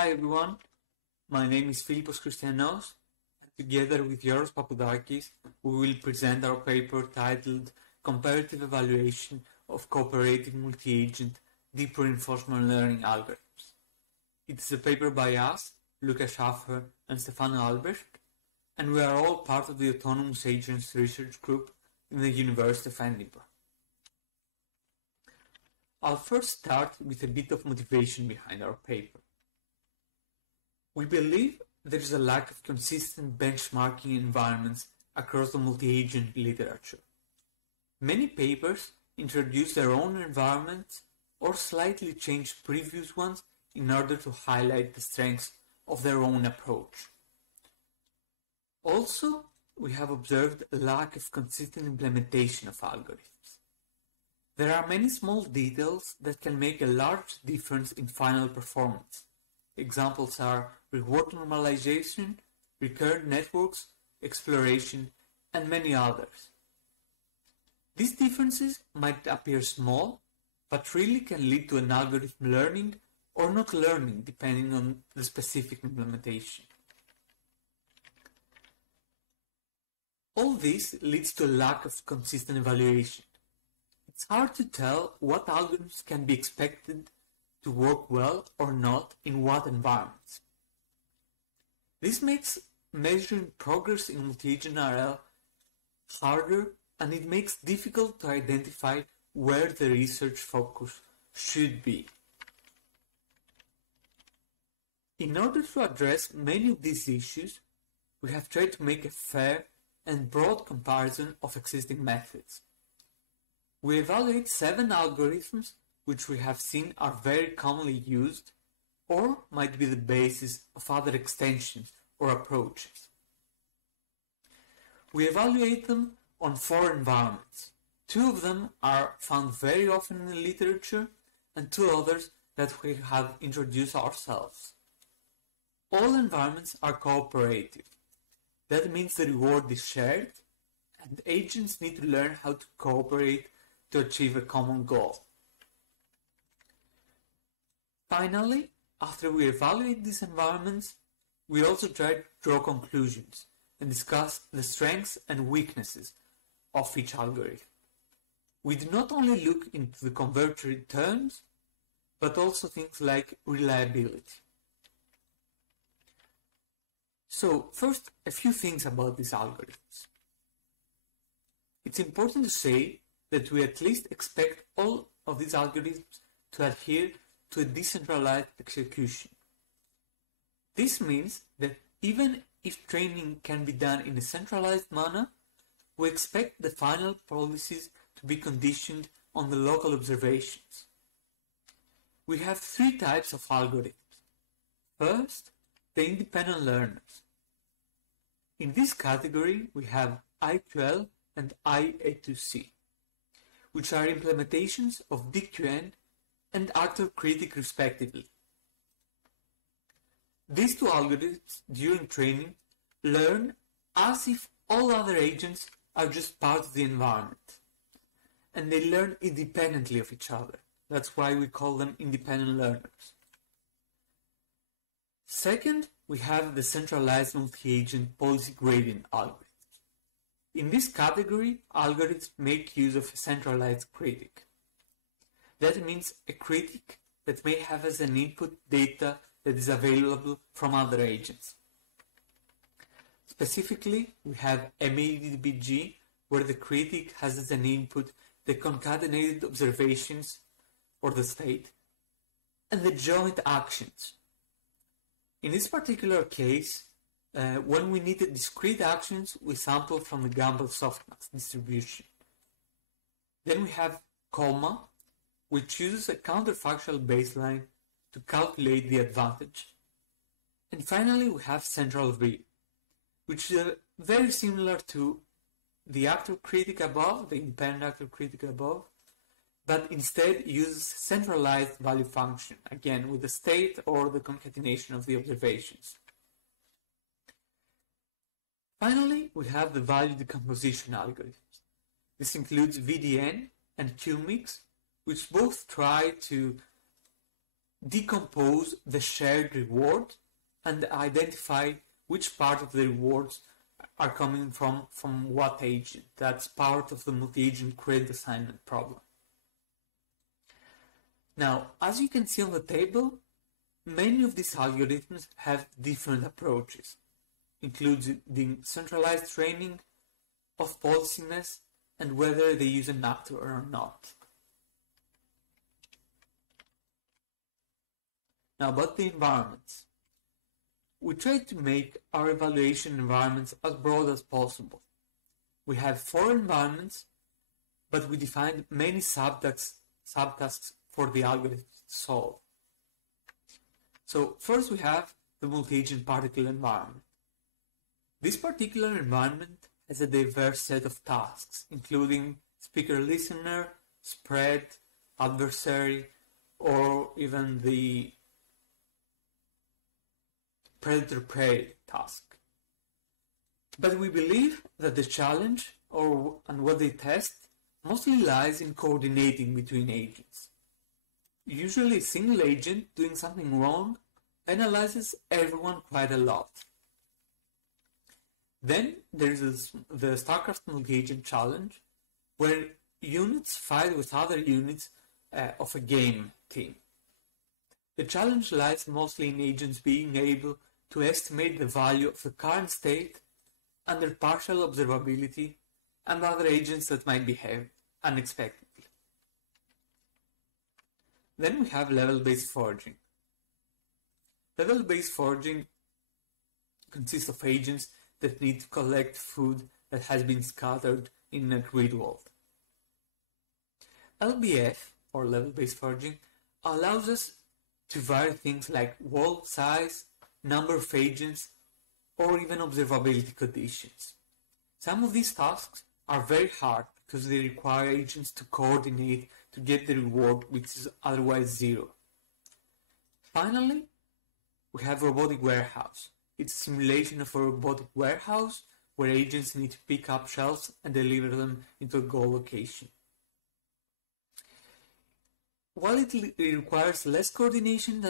Hi everyone, my name is Filippos Christianos, and together with Georgios Papoudakis, we will present our paper titled Comparative Evaluation of Cooperative Multi-Agent Deep Reinforcement Learning Algorithms. It is a paper by us, Lukas, Schäfer, and Stefano Albrecht, and we are all part of the Autonomous Agents Research Group in the University of Edinburgh. I'll first start with a bit of motivation behind our paper. We believe there is a lack of consistent benchmarking environments across the multi-agent literature. Many papers introduce their own environments or slightly change previous ones in order to highlight the strengths of their own approach. Also, we have observed a lack of consistent implementation of algorithms. There are many small details that can make a large difference in final performance. Examples are reward normalization, recurrent networks, exploration, and many others. These differences might appear small, but really can lead to an algorithm learning or not learning depending on the specific implementation. All this leads to a lack of consistent evaluation. It's hard to tell what algorithms can be expected to work well or not in what environments. This makes measuring progress in multi-agent RL harder, and it makes it difficult to identify where the research focus should be. In order to address many of these issues, we have tried to make a fair and broad comparison of existing methods. We evaluate 7 algorithms which we have seen are very commonly used or might be the basis of other extensions or approaches. We evaluate them on 4 environments. 2 of them are found very often in the literature and 2 others that we have introduced ourselves. All environments are cooperative. That means the reward is shared and agents need to learn how to cooperate to achieve a common goal. Finally, after we evaluate these environments, we also try to draw conclusions and discuss the strengths and weaknesses of each algorithm. We do not only look into the converged returns, but also things like reliability. So, first, a few things about these algorithms. It's important to say that we at least expect all of these algorithms to adhere to a decentralized execution. This means that even if training can be done in a centralized manner, we expect the final policies to be conditioned on the local observations. We have 3 types of algorithms. First, the independent learners. In this category, we have I2L and I-A2C, which are implementations of DQN and actor-critic respectively. These 2 algorithms during training learn as if all other agents are just part of the environment, and they learn independently of each other. That's why we call them independent learners. Second, we have the centralized multi-agent policy gradient algorithm. In this category, algorithms make use of a centralized critic. That means a critic that may have as an input data that is available from other agents. Specifically, we have MADBG, where the critic has as an input the concatenated observations or the state, and the joint actions. In this particular case, when we needed discrete actions, we sample from the Gamble softmax distribution. Then we have comma, which uses a counterfactual baseline to calculate the advantage. And finally, we have central V, which is very similar to the actor critic above, the independent actor critic above, but instead uses centralized value function, again with the state or the concatenation of the observations. Finally, we have the value decomposition algorithms. This includes VDN and QMix, which both try to decompose the shared reward and identify which part of the rewards are coming from what agent. That's part of the multi-agent credit assignment problem. Now, as you can see on the table, many of these algorithms have different approaches, including centralized training, off-policiness, and whether they use an actor or not. Now about the environments. We try to make our evaluation environments as broad as possible. We have 4 environments, but we defined many subtasks for the algorithm to solve. So first we have the multi-agent particle environment. This particular environment has a diverse set of tasks, including speaker-listener, spread, adversary, or even the predator-prey task. But we believe that the challenge, and what they test, mostly lies in coordinating between agents. Usually a single agent doing something wrong penalizes everyone quite a lot. Then there is the StarCraft multi-agent challenge, where units fight with other units of a game team. The challenge lies mostly in agents being able to estimate the value of the current state under partial observability and other agents that might behave unexpectedly. Then we have level-based foraging. Level-based foraging consists of agents that need to collect food that has been scattered in a grid world. LBF, or level-based foraging, allows us to vary things like world size, number of agents, or even observability conditions. Some of these tasks are very hard because they require agents to coordinate to get the reward, which is otherwise 0. Finally, we have robotic warehouse. It's a simulation of a robotic warehouse where agents need to pick up shelves and deliver them into a goal location. While it requires less coordination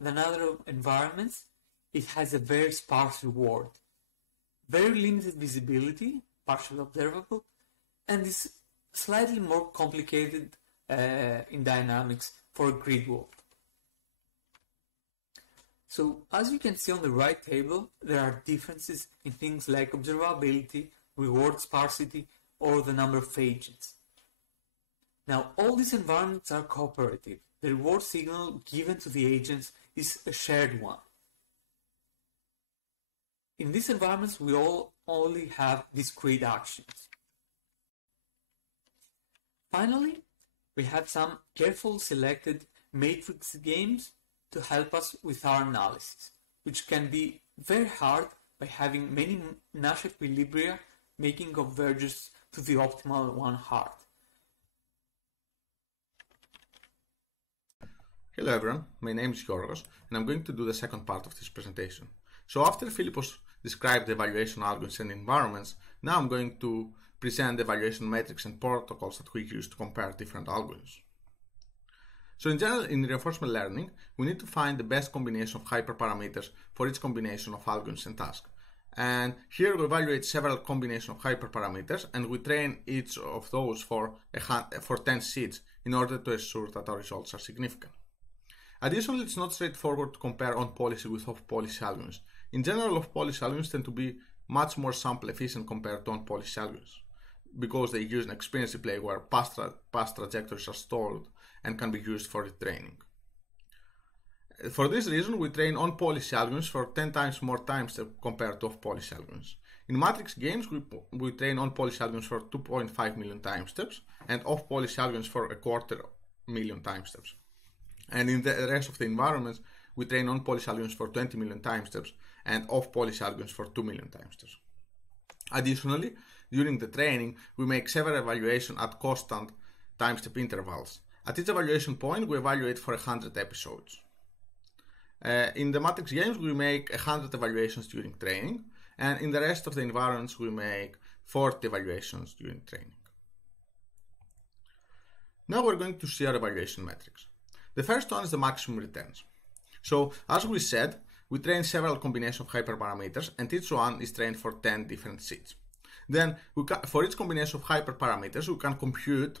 than other environments, it has a very sparse reward, very limited visibility, partially observable, and is slightly more complicated in dynamics for a grid world. So, as you can see on the right table, there are differences in things like observability, reward sparsity, or the number of agents. Now, all these environments are cooperative. The reward signal given to the agents is a shared one. In these environments, we only have discrete actions. Finally, we have some carefully selected matrix games to help us with our analysis, which can be very hard by having many Nash equilibria making convergence to the optimal one hard. Hello everyone, my name is Georgios and I'm going to do the second part of this presentation. So after Filippos described the evaluation algorithms and environments, now I'm going to present the evaluation metrics and protocols that we use to compare different algorithms. So in general, in reinforcement learning, we need to find the best combination of hyperparameters for each combination of algorithms and tasks. And here we evaluate several combinations of hyperparameters and we train each of those for 10 seeds in order to ensure that our results are significant. Additionally, it's not straightforward to compare on-policy with off-policy algorithms. In general, off-policy algorithms tend to be much more sample efficient compared to on-policy algorithms because they use an experience replay where past trajectories are stored and can be used for retraining. For this reason, we train on-policy algorithms for 10 times more time steps compared to off-policy algorithms. In matrix games, we train on-policy algorithms for 2.5 million time steps and off-policy algorithms for 250,000 time steps. And in the rest of the environments, we train on-policy algorithms for 20 million time steps and off-policy algorithms for 2 million time steps. Additionally, during the training, we make several evaluations at constant time step intervals. At each evaluation point, we evaluate for 100 episodes. In the matrix games, we make 100 evaluations during training, and in the rest of the environments, we make 40 evaluations during training. Now we're going to see our evaluation metrics. The first one is the maximum returns. So, as we said, we train several combinations of hyperparameters, and each one is trained for 10 different seeds. Then, for each combination of hyperparameters, we can compute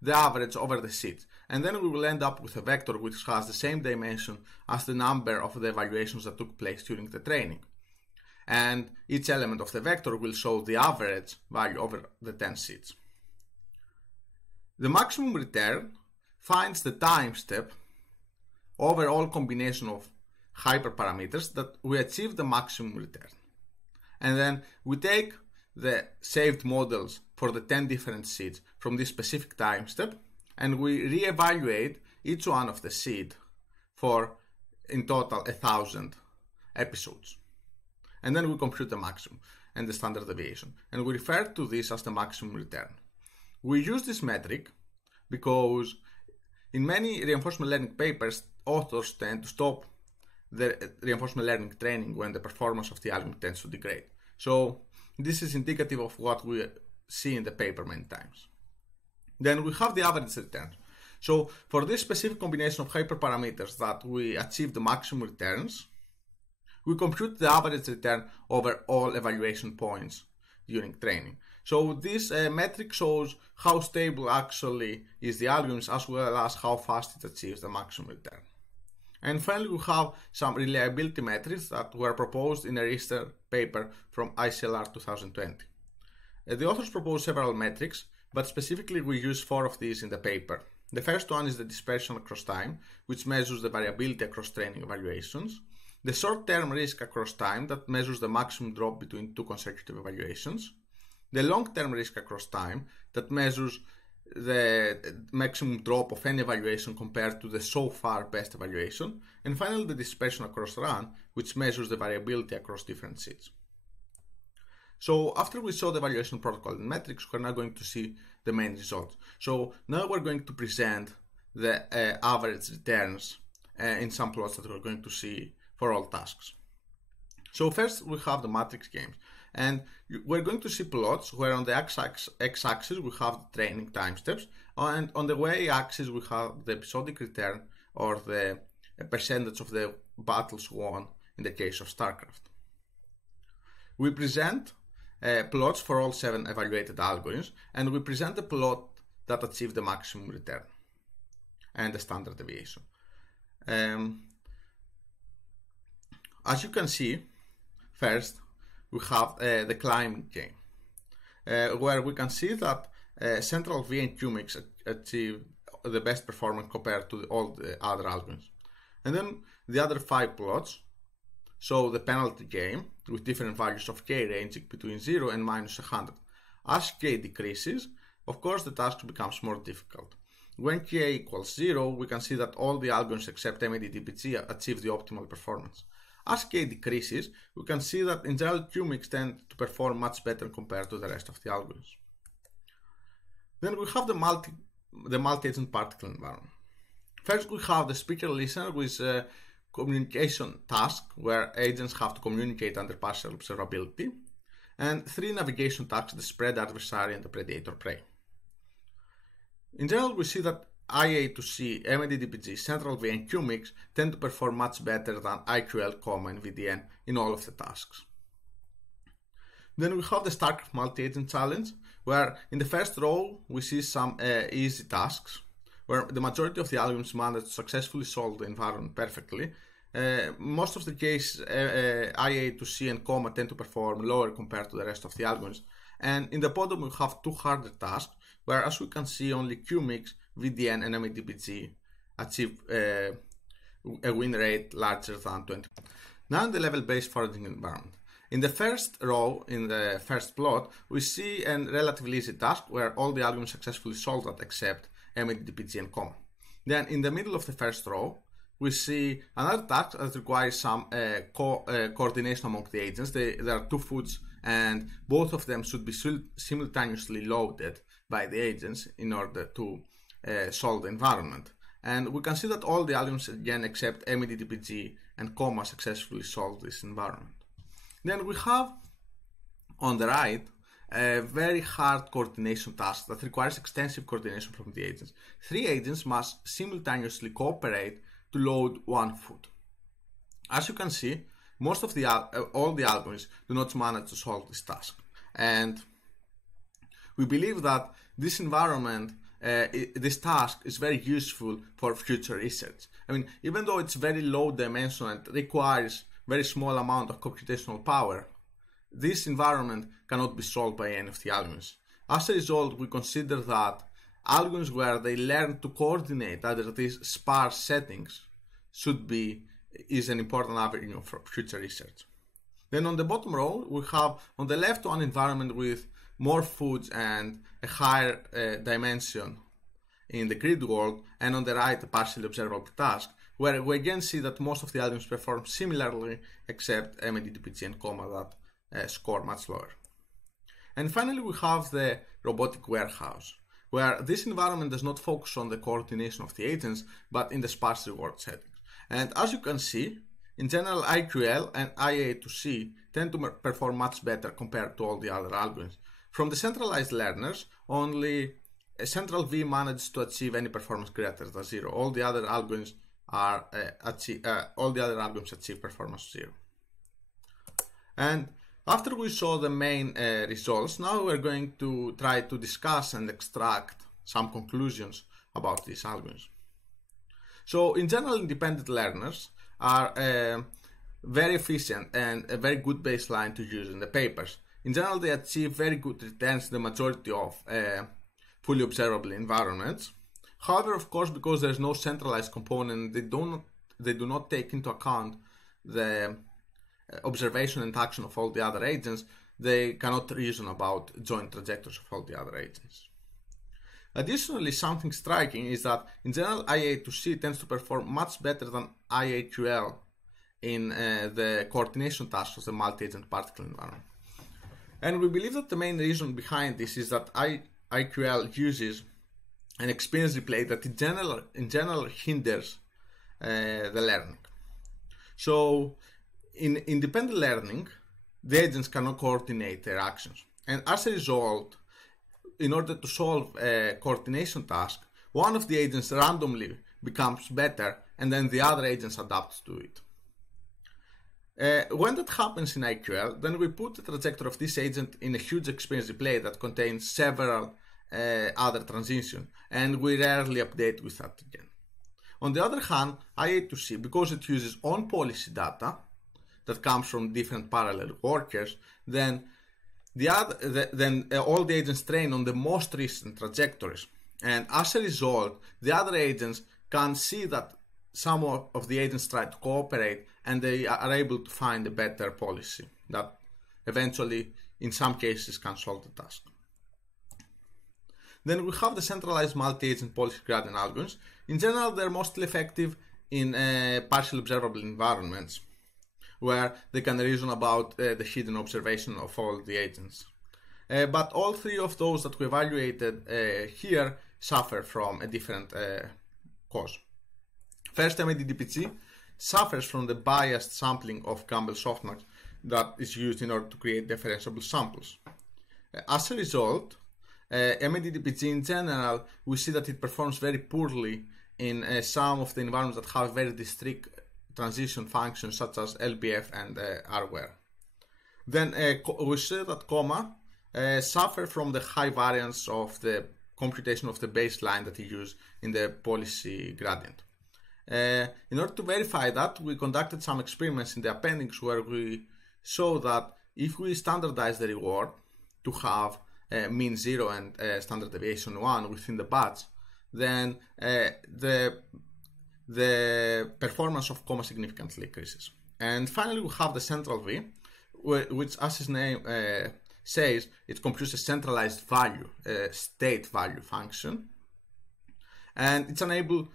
the average over the seeds, and then we will end up with a vector which has the same dimension as the number of the evaluations that took place during the training. And each element of the vector will show the average value over the 10 seeds. The maximum return finds the time step over all combination of hyperparameters that we achieve the maximum return. And then we take the saved models for the 10 different seeds from this specific time step, and we re-evaluate each one of the seed for in total 1,000 episodes. And then we compute the maximum and the standard deviation, and we refer to this as the maximum return. We use this metric because in many reinforcement learning papers, authors tend to stop the reinforcement learning training when the performance of the algorithm tends to degrade. So this is indicative of what we see in the paper many times. Then we have the average return. So for this specific combination of hyperparameters that we achieve the maximum returns, we compute the average return over all evaluation points during training. So this metric shows how stable actually is the algorithm as well as how fast it achieves the maximum return. And finally, we have some reliability metrics that were proposed in a research paper from ICLR 2020. The authors proposed several metrics, but specifically we use 4 of these in the paper. The first one is the dispersion across time, which measures the variability across training evaluations. The short-term risk across time, that measures the maximum drop between 2 consecutive evaluations. The long-term risk across time, that measures the maximum drop of any evaluation compared to the so far best evaluation. And finally, the dispersion across run, which measures the variability across different seeds. So after we saw the evaluation protocol and metrics, we're now going to see the main results. So now we're going to present the average returns in some plots that we're going to see for all tasks. So first we have the matrix games, and we're going to see plots where on the x-axis we have the training time steps, and on the y-axis we have the episodic return or the percentage of the battles won in the case of StarCraft. We present plots for all 7 evaluated algorithms, and we present the plot that achieved the maximum return and the standard deviation. As you can see, first we have the climbing game, where we can see that Central V and QMix achieve the best performance compared to all the other algorithms. And then the other 5 plots show the penalty game with different values of k ranging between 0 and minus 100. As k decreases, of course the task becomes more difficult. When k equals 0, we can see that all the algorithms except MEDDPG achieve the optimal performance. As k decreases, we can see that in general QMix tend to perform much better compared to the rest of the algorithms. Then we have the multi-agent particle environment. First we have the speaker listener with a communication task where agents have to communicate under partial observability, and 3 navigation tasks, the spread, adversary, and the predator prey. In general, we see that IA2C, MEDDPG, Central V, and QMix tend to perform much better than IQL, and VDN in all of the tasks. Then we have the StarCraft multi-agent challenge, where in the first row we see some easy tasks, where the majority of the algorithms manage to successfully solve the environment perfectly. Most of the cases, IA2C and comma tend to perform lower compared to the rest of the algorithms. And in the bottom we have 2 harder tasks, where as we can see only QMix, VDN, and MEDDPG achieve a win rate larger than 20. Now in the level-based foraging environment. In the first row, in the first plot, we see a relatively easy task where all the algorithms successfully solve that except MEDDPG and comma. Then in the middle of the first row, we see another task that requires some coordination among the agents. There are 2 foods, and both of them should be simultaneously loaded by the agents in order to solve the environment. And we can see that all the algorithms again except MEDDPG and comma successfully solve this environment. Then we have on the right a very hard coordination task that requires extensive coordination from the agents. 3 agents must simultaneously cooperate to load one food. As you can see, most of all the algorithms do not manage to solve this task. And we believe that this environment, this task is very useful for future research. I mean, even though it's very low dimension and requires very small amount of computational power, this environment cannot be solved by any of the algorithms. As a result, we consider that algorithms where they learn to coordinate under these sparse settings is an important avenue for future research. Then on the bottom row, we have on the left one environment with more foods and a higher dimension in the grid world, and on the right a partially observable task, where we again see that most of the algorithms perform similarly, except MEDDPG and Comma that score much lower. And finally, we have the robotic warehouse, where this environment does not focus on the coordination of the agents, but in the sparse reward settings. And as you can see, in general, IQL and IA2C tend to perform much better compared to all the other algorithms. From the centralized learners, only a central V manages to achieve any performance greater than 0. All the other algorithms achieve performance 0. And after we saw the main results, now we're going to try to discuss and extract some conclusions about these algorithms. So in general, independent learners are very efficient and a very good baseline to use in the papers. In general, they achieve very good returns in the majority of fully observable environments. However, of course, because there's no centralized component, they do not take into account the observation and action of all the other agents. They cannot reason about joint trajectories of all the other agents. Additionally, something striking is that in general, IA2C tends to perform much better than IAQL in the coordination tasks of the multi-agent particle environment. And we believe that the main reason behind this is that IQL uses an experience replay that in general hinders the learning. So in independent learning, the agents cannot coordinate their actions. And as a result, in order to solve a coordination task, one of the agents randomly becomes better and then the other agents adapt to it. When that happens in IQL, then we put the trajectory of this agent in a huge experience replay that contains several other transitions, and we rarely update with that again. On the other hand, IA2C, because it uses on policy data that comes from different parallel workers, then all the agents train on the most recent trajectories, and as a result, the other agents can see that some of the agents try to cooperate, and they are able to find a better policy that eventually, in some cases, can solve the task. Then we have the centralized multi-agent policy gradient algorithms. In general, they're mostly effective in partially observable environments, where they can reason about the hidden observation of all the agents. But all three of those that we evaluated here suffer from a different cause. First, MEDDPG suffers from the biased sampling of Campbell softmax that is used in order to create differentiable samples. As a result, MEDDPG in general, we see that it performs very poorly in some of the environments that have very discrete transition functions such as LBF and RWARE. Then we see that Comma suffer from the high variance of the computation of the baseline that you use in the policy gradient. In order to verify that, we conducted some experiments in the appendix where we saw that if we standardize the reward to have mean 0 and standard deviation 1 within the batch, then the performance of Comma significantly increases. And finally, we have the central V, which, as its name says, it computes a centralized value, a state value function, and it's unable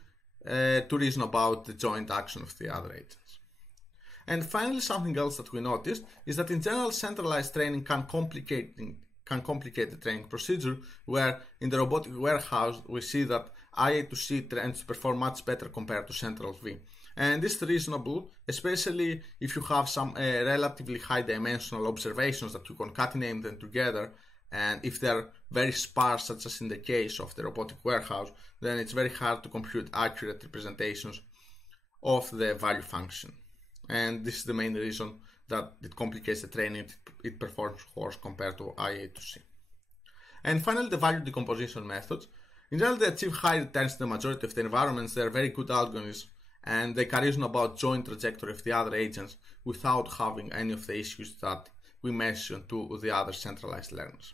to reason about the joint action of the other agents. And finally, something else that we noticed is that in general, centralized training can complicate the training procedure, where in the robotic warehouse we see that IA2C tends to perform much better compared to central V. And this is reasonable, especially if you have some relatively high dimensional observations that you concatenate them together And if they're very sparse, such as in the case of the robotic warehouse, then it's very hard to compute accurate representations of the value function. And this is the main reason that it complicates the training it performs worse compared to IA2C. And finally, the value decomposition methods. In general, they achieve high returns in the majority of the environments. They're very good algorithms, and they can reason about joint trajectory of the other agents without having any of the issues that we mentioned to the other centralized learners.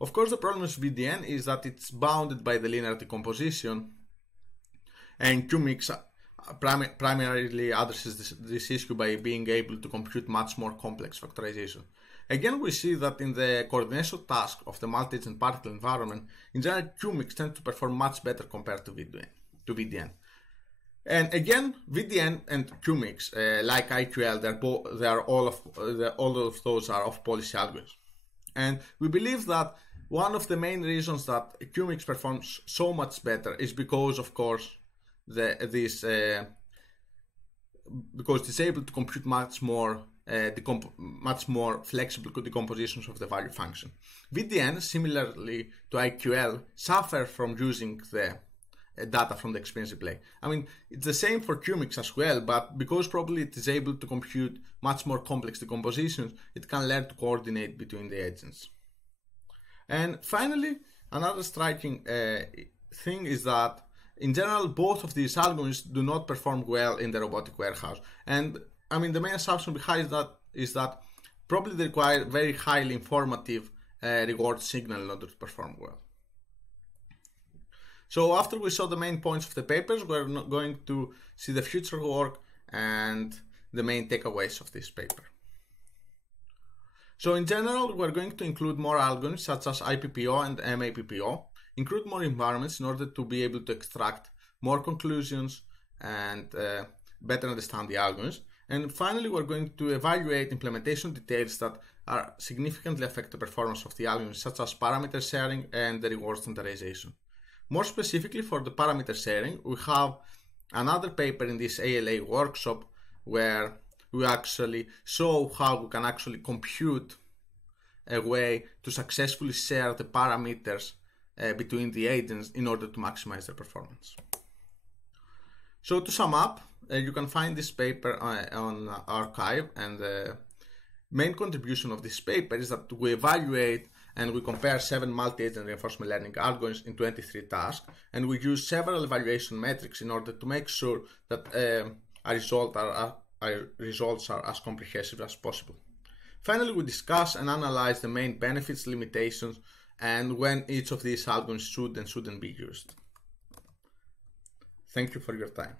Of course, the problem with VDN is that it's bounded by the linear decomposition, and QMix primarily addresses this issue by being able to compute much more complex factorization. Again, we see that in the coordination task of the multi-agent particle environment, in general, QMix tends to perform much better compared to VDN. And again, VDN and QMix, like IQL, all of those are off-policy algorithms. And we believe that one of the main reasons that QMix performs so much better is because, of course, because it's able to compute much more flexible decompositions of the value function. VDN, similarly to IQL, suffer from using the data from the experience replay. I mean, it's the same for QMix as well, but because probably it is able to compute much more complex decompositions, it can learn to coordinate between the agents. And finally, another striking thing is that in general, both of these algorithms do not perform well in the robotic warehouse. And I mean, the main assumption behind that is that probably they require very highly informative reward signal in order to perform well. So after we saw the main points of the papers, we're going to see the future work and the main takeaways of this paper. So in general, we're going to include more algorithms such as IPPO and MAPPO, include more environments in order to be able to extract more conclusions and better understand the algorithms. And finally, we're going to evaluate implementation details that are significantly affect the performance of the algorithms, such as parameter sharing and the reward standardization. More specifically, for the parameter sharing, we have another paper in this ALA workshop where we actually show how we can actually compute a way to successfully share the parameters between the agents in order to maximize their performance. So to sum up, you can find this paper on arXiv, and the main contribution of this paper is that we evaluate and we compare 7 multi-agent reinforcement learning algorithms in 23 tasks, and we use several evaluation metrics in order to make sure that our results are as comprehensive as possible. Finally, we discuss and analyze the main benefits, limitations, and when each of these algorithms should and shouldn't be used. Thank you for your time.